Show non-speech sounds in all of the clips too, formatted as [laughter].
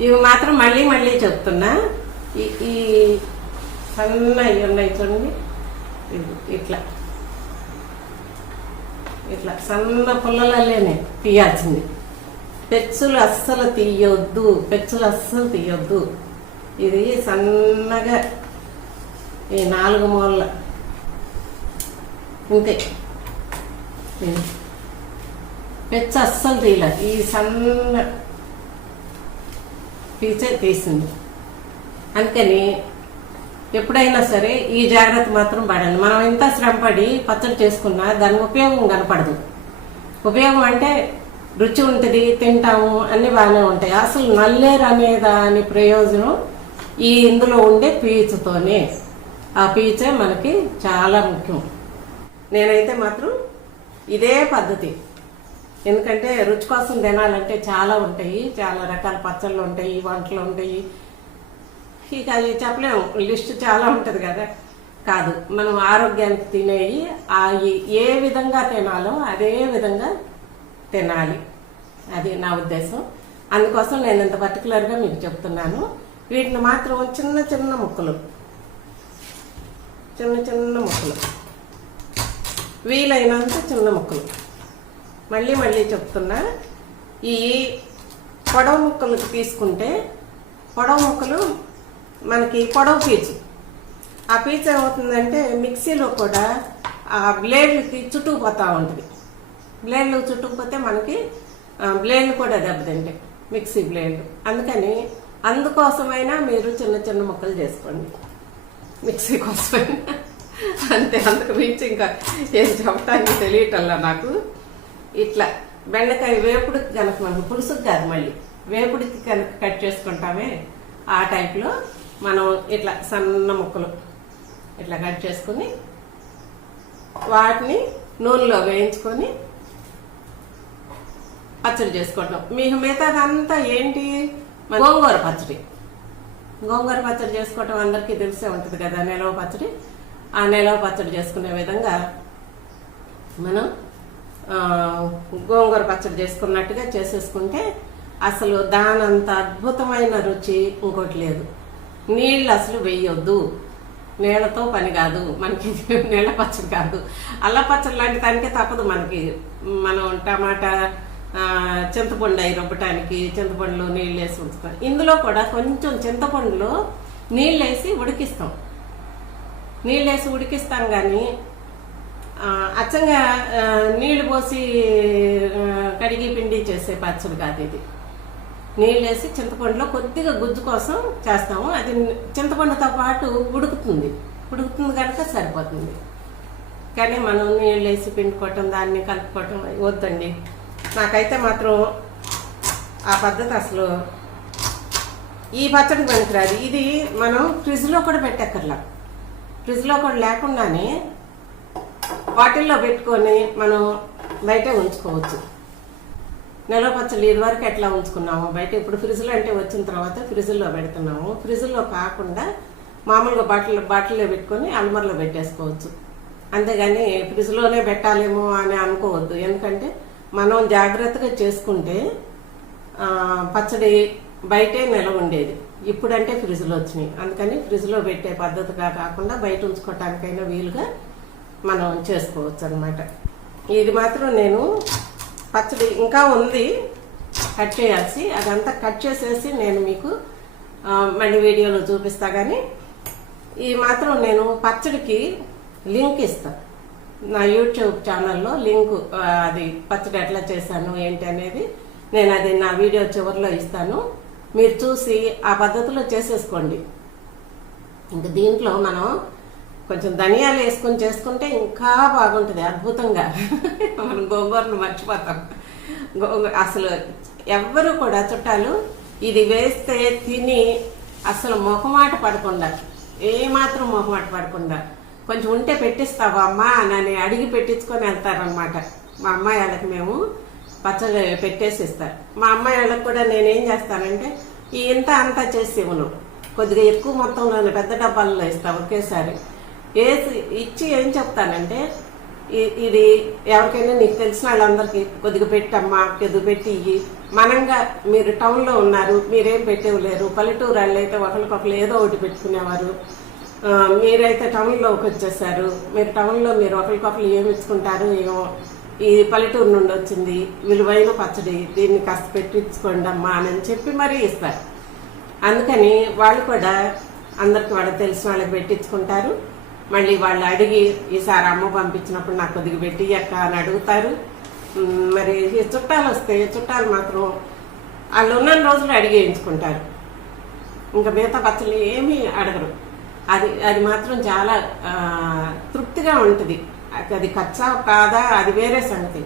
ఇవి మాత్రం మళ్ళీ మళ్ళీ చెప్తున్నా. ఈ ఈ సన్న ఇవి ఉన్నాయి చూడండి. ఇవి ఇట్లా. ఇట్లా సన్న పుల్లలలోనే తీయాల్సింది. పెచ్చులు అస్సలు తీయొద్దు. పెచ్చులు అస్సలు తీయొద్దు. ఇది సన్నగా ఈ నాలుగు మూలల. ఇంతే. పెచ్చ పెచ్చు అస్సలు తీయలేదు. ఈ సన్న పీచే తీసింది అందుకని ఎప్పుడైనా సరే ఈ జాగ్రత్త మాత్రం పడండి. మనం ఎంత శ్రమపడి పచ్చడి చేసుకున్నా దాని ఉపయోగం కనపడదు. ఉపయోగం అంటే రుచి ఉంటుంది తింటాము అన్ని బాగానే ఉంటాయి. అసలు నల్లేరు అనే దాని ప్రయోజనం ఈ ఇందులో ఉండే పీచుతోనే ఆ పీచే మనకి చాలా ముఖ్యం. నేనైతే మాత్రం ఇదే పద్ధతి. ఎందుకంటే రుచి కోసం తినాలంటే చాలా ఉంటాయి. చాలా రకాల పచ్చళ్ళు ఉంటాయి వంటలు ఉంటాయి. ఇక అది చెప్పలేము. లిస్ట్ చాలా ఉంటుంది కదా. కాదు మనం ఆరోగ్యానికి తినేవి ఏ విధంగా తినాలో అదే విధంగా తినాలి. అది నా ఉద్దేశం. అందుకోసం నేను ఇంత పర్టికులర్గా మీకు చెప్తున్నాను. వీటిని మాత్రం చిన్న చిన్న ముక్కలు. చిన్న చిన్న ముక్కలు. వీలైనంత చిన్న ముక్కలు. మళ్ళీ మళ్ళీ చెప్తున్నా. ఈ పొడవ ముక్కలు తీసుకుంటే పొడవ ముక్కలు మనకి పొడవు పీచు. ఆ పీచు ఏమవుతుందంటే మిక్సీలో కూడా ఆ బ్లేడ్లకి చుట్టుకుపోతూ ఉంటుంది. బ్లేడ్లు చుట్టుకుపోతే మనకి బ్లేడ్లు కూడా దెబ్బతింటాయి మిక్సీ బ్లేడ్లు. అందుకని అందుకోసమైనా మీరు చిన్న చిన్న ముక్కలు చేసుకోండి. మిక్సీ కోసమైనా. అంతే అందుకు మించి ఇంకా ఏం చెప్పడానికి తెలియటల్లా నాకు. ఇట్లా బెండకాయ వేపుడికి కనుక మనకు పులుసుకు కాదు మళ్ళీ. వేపుడికి కనుక కట్ చేసుకుంటామే. ఆ టైప్లో మనం ఇట్లా సన్న ముక్కలు ఇట్లా కట్ చేసుకుని వాటిని నూనెలో వేయించుకొని పచ్చడి చేసుకోవటం మీకు మిగతాదంతా ఏంటి? మన గోంగూర పచ్చడి. గోంగూర పచ్చడి చేసుకోవటం అందరికీ తెలిసే ఉంటుంది కదా నిలవ పచ్చడి. ఆ నిలవ పచ్చడి చేసుకునే విధంగా మనం గోంగూర పచ్చడి చేసుకున్నట్టుగా చేసేసుకుంటే అసలు దానంత అద్భుతమైన రుచి ఇంకోటి లేదు. నీళ్ళు అసలు వేయొద్దు. నీళ్ళతో పని కాదు. మనకి [laughs] నీళ్ళ పచ్చడి కాదు. అల్ల పచ్చడి లాంటి దానికే తప్పదు మనకి. మనం టమాటా చింతపండు అయి రుబ్బటానికి చింతపండులో నీళ్ళు వేసి ఉంచుతాం. ఇందులో కూడా కొంచెం చింతపండులో నీళ్ళు వేసి ఉడికిస్తాం. నీళ్ళు వేసి ఉడికిస్తాం కానీ అచ్చంగా నీళ్ళు పోసి కడిగి పిండి చేసే పచ్చడి కాదు ఇది. నీళ్ళు వేసి చింతపండులో కొద్దిగా గుజ్జు కోసం చేస్తాము. అది చింతపండుతో పాటు ఉడుకుతుంది. ఉడుకుతుంది కనుక సరిపోతుంది. కానీ మనం నీళ్ళు వేసి పిండుకోవటం దాన్ని కలుపుకోవటం వద్దండి. నాకైతే మాత్రం ఆ పద్ధతి అసలు ఈ పచ్చడి పనికిరాదు. ఇది మనం ఫ్రిడ్జ్లో కూడా పెట్టక్కర్లా. ఫ్రిడ్జ్లో కూడా లేకుండానే బాటిల్లో పెట్టుకొని మనం బయటే ఉంచుకోవచ్చు. నిల్వ పచ్చళ్ళు ఇది వరకు ఎట్లా ఉంచుకున్నాము? బయట ఇప్పుడు ఫ్రిడ్జ్లో అంటే వచ్చిన తర్వాత ఫ్రిడ్జ్లో పెడుతున్నాము. ఫ్రిడ్జ్లో కాకుండా మామూలుగా బాటిల్ బాటిల్లో పెట్టుకొని అల్మర్లో పెట్టేసుకోవచ్చు. అంతేగాని ఫ్రిడ్జ్లోనే పెట్టాలేమో అని అనుకోవద్దు. ఎందుకంటే మనం జాగ్రత్తగా చేసుకుంటే పచ్చడి బయటే నిలవ ఉండేది. ఇప్పుడంటే ఫ్రిడ్జ్లో వచ్చినాయి. అందుకని ఫ్రిడ్జ్లో పెట్టే పద్ధతిగా కాకుండా బయట ఉంచుకోవటానికైనా వీలుగా మనం చేసుకోవచ్చు అనమాట ఇది మాత్రం నేను పచ్చడి ఇంకా ఉంది. కట్ చేయాల్సి అదంతా కట్ చేసేసి నేను మీకు మళ్ళీ వీడియోలో చూపిస్తా కానీ ఈ మాత్రం నేను పచ్చడికి లింక్ ఇస్తా. నా యూట్యూబ్ ఛానల్లో లింక్ అది పచ్చడి ఎట్లా చేశాను ఏంటి అనేది నేను అది నా వీడియో చివరిలో ఇస్తాను. మీరు చూసి ఆ పద్ధతిలో చేసేసుకోండి. ఇంకా దీంట్లో మనం కొంచెం ధనియాలు వేసుకొని చేసుకుంటే ఇంకా బాగుంటుంది అద్భుతంగా. మనం గోంగూరను మర్చిపోతాం. గోంగూర అసలు ఎవ్వరు కూడా చుట్టాలు ఇది వేస్తే తిని అసలు మొహమాట పడకుండా ఏమాత్రం మొహమాట పడకుండా కొంచెం ఉంటే పెట్టిస్తావా అమ్మా నన్ను అడిగి పెట్టించుకొని వెళ్తారనమాట మా అమ్మాయి వాళ్ళకి మేము పచ్చడి పెట్టేసి ఇస్తారు మా అమ్మాయి వాళ్ళకి కూడా నేనేం చేస్తానంటే ఇంత అంతా చేసి ఇవ్వను. కొద్దిగా ఎక్కువ మొత్తంలో పెద్ద డబ్బాల్లో ఇస్తా ఒకేసారి. వేసి ఇచ్చి ఏం చెప్తానంటే ఇది ఎవరికైనా నీకు తెలిసిన వాళ్ళందరికీ కొద్దిగా పెట్టమ్మా కొద్దిగా పెట్టి ఇవి మనంగా మీరు టౌన్లో ఉన్నారు మీరేం పెట్టేవలేరు పల్లెటూరు వాళ్ళు అయితే ఒకరికొకరు ఏదో ఒకటి పెట్టుకునేవారు. మీరైతే టౌన్లోకి వచ్చేసారు. మీరు టౌన్లో మీరు ఒకరికొకరు ఏమి ఇచ్చుకుంటారు ఏమో ఈ పల్లెటూరు నుండి వచ్చింది విలువైన పచ్చడి దీన్ని కాస్త పెట్టించుకోండి అమ్మా అని చెప్పి మరీ ఇస్తారు. అందుకని వాళ్ళు కూడా అందరికి వాళ్ళకి తెలిసిన వాళ్ళకి పెట్టించుకుంటారు. మళ్ళీ వాళ్ళు అడిగి ఈసారి అమ్మ పంపించినప్పుడు నాకు కొద్దిగా పెట్టి అక్క అని అడుగుతారు. మరి ఈ చుట్టాలు వస్తే చుట్టాలు మాత్రం వాళ్ళు ఉన్న రోజులు అడిగి వేయించుకుంటారు. ఇంకా మిగతా పచ్చళ్ళు ఏమీ అడగరు. అది అది మాత్రం చాలా తృప్తిగా ఉంటుంది. అది ఖర్చా కాదా అది వేరే సంగతి.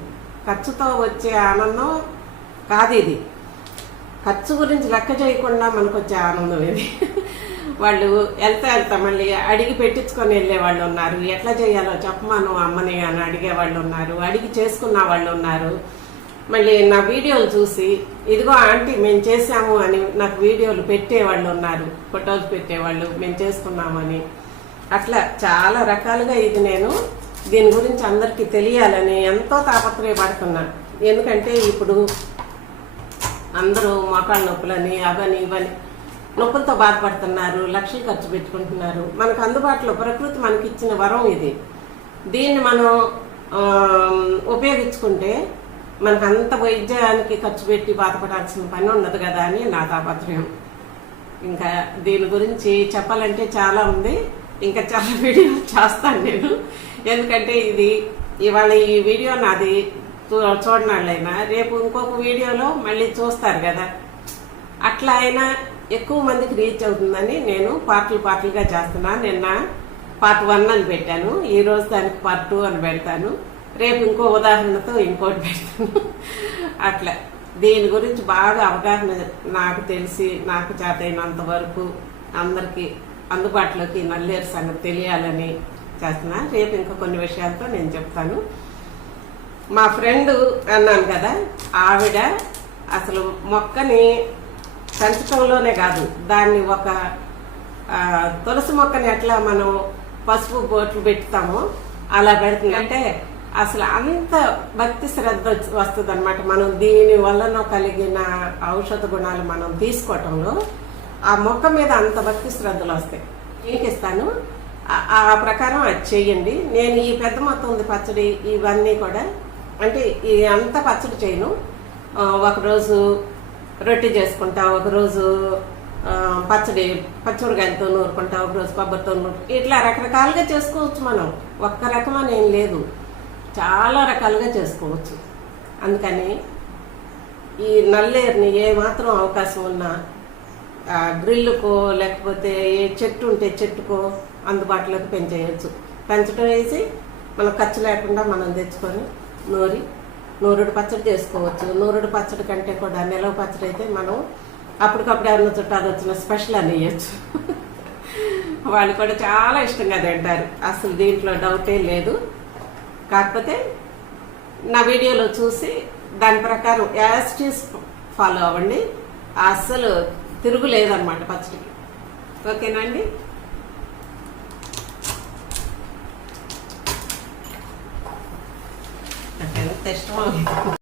ఖర్చుతో వచ్చే ఆనందం కాదు ఇది. ఖర్చు గురించి లెక్క చేయకుండా మనకు వచ్చే ఆనందం ఇది. వాళ్ళు వెళ్తా వెళ్తా మళ్ళీ అడిగి పెట్టించుకొని వెళ్ళే వాళ్ళు ఉన్నారు. ఎట్లా చేయాలో చెప్పమాను అమ్మని అని అడిగే వాళ్ళు ఉన్నారు. అడిగి చేసుకున్న వాళ్ళు ఉన్నారు. మళ్ళీ నా వీడియోలు చూసి ఇదిగో ఆంటీ మేము చేసాము అని నాకు వీడియోలు పెట్టేవాళ్ళు ఉన్నారు. ఫొటోలు పెట్టేవాళ్ళు మేము చేసుకున్నామని అట్లా చాలా రకాలుగా ఇది నేను దీని గురించి అందరికీ తెలియాలని ఎంతో తాపత్రయపడుతున్నా. ఎందుకంటే ఇప్పుడు అందరూ మోకాళ్ళ నొప్పులని అవని ఇవని నొప్పులతో బాధపడుతున్నారు లక్షలు ఖర్చు పెట్టుకుంటున్నారు. మనకు అందుబాటులో ప్రకృతి మనకి ఇచ్చిన వరం ఇది. దీన్ని మనం ఉపయోగించుకుంటే మనకు అంత వైద్యానికి ఖర్చు పెట్టి బాధపడాల్సిన పని ఉండదు కదా అని నా తాపత్రయం. ఇంకా దీని గురించి చెప్పాలంటే చాలా ఉంది. ఇంకా చాలా [laughs] వీడియో చేస్తాను నేను. ఎందుకంటే ఇది ఇవాళ ఈ వీడియో నాది చూ- రేపు ఇంకొక వీడియోలో మళ్ళీ చూస్తారు కదా. అట్లా అయినా ఎక్కువ మందికి రీచ్ అవుతుందని నేను పార్ట్లు పార్ట్లుగా చేస్తున్నా. నిన్న పార్ట్ వన్ అని పెట్టాను. ఈ రోజు దానికి పార్ట్ టూ అని పెడతాను. రేపు ఇంకో ఉదాహరణతో ఇంకోటి పెడతాను. [laughs] అట్లా. దీని గురించి బాగా అవగాహన నాకు తెలిసి నాకు చేతైనంత వరకు అందరికీ అందుబాటులోకి నల్లేరు సంగతి తెలియాలని చేస్తున్నా. రేపు ఇంకా కొన్ని విషయాలతో నేను చెప్తాను. మా ఫ్రెండ్ అన్నాను కదా ఆవిడ అసలు మొక్కని పెంచడంలోనే కాదు. దాన్ని ఒక తులసి మొక్కని ఎట్లా మనం పసుపు బోట్లు పెట్టుతామో అలా పెడుతుంది. అంటే అసలు అంత భక్తి శ్రద్ధ వస్తుంది అనమాట మనం దీని వలన కలిగిన ఔషధ గుణాలు మనం తీసుకోవటంలో ఆ మొక్క మీద అంత భక్తి శ్రద్ధలు వస్తాయి. మీకు ఇస్తాను. ఆ- ప్రకారం అది చేయండి. నేను ఈ పెద్ద మొత్తం ఉంది పచ్చడి ఇవన్నీ కూడా. అంటే ఇది అంత పచ్చడి చేయను. ఒకరోజు రొట్టె చేసుకుంటా ఒకరోజు పచ్చడి పచ్చిమిరకాయలతో నూరుకుంటా ఒకరోజు కొబ్బరితో నూరు ఇట్లా రకరకాలుగా చేసుకోవచ్చు మనం. ఒక్క రకమని ఏం లేదు. చాలా రకాలుగా చేసుకోవచ్చు. అందుకని ఈ నల్లేరుని ఏ మాత్రం అవకాశం ఉన్నా గ్రిల్లుకో లేకపోతే ఏ చెట్టు ఉంటే చెట్టుకో అందుబాటులోకి పెంచేయచ్చు. పెంచడం వేసి మనం ఖర్చు లేకుండా మనం తెచ్చుకొని నూరి నూరుడు పచ్చడి చేసుకోవచ్చు. నూరుడు పచ్చడి కంటే కూడా నిలవ పచ్చడి అయితే మనం అప్పటికప్పుడు ఎవరిన చుట్టాలు వచ్చిన స్పెషల్ అని వేయచ్చు వాళ్ళు కూడా చాలా ఇష్టంగా తింటారు. అసలు దీంట్లో డౌటే లేదు. కాకపోతే నా వీడియోలో చూసి దాని ప్రకారం యాస్టీస్ ఫాలో అవ్వండి. అస్సలు తిరుగులేదన్నమాట పచ్చడికి. ఓకేనండి నాకు ఎంత ఇష్టమో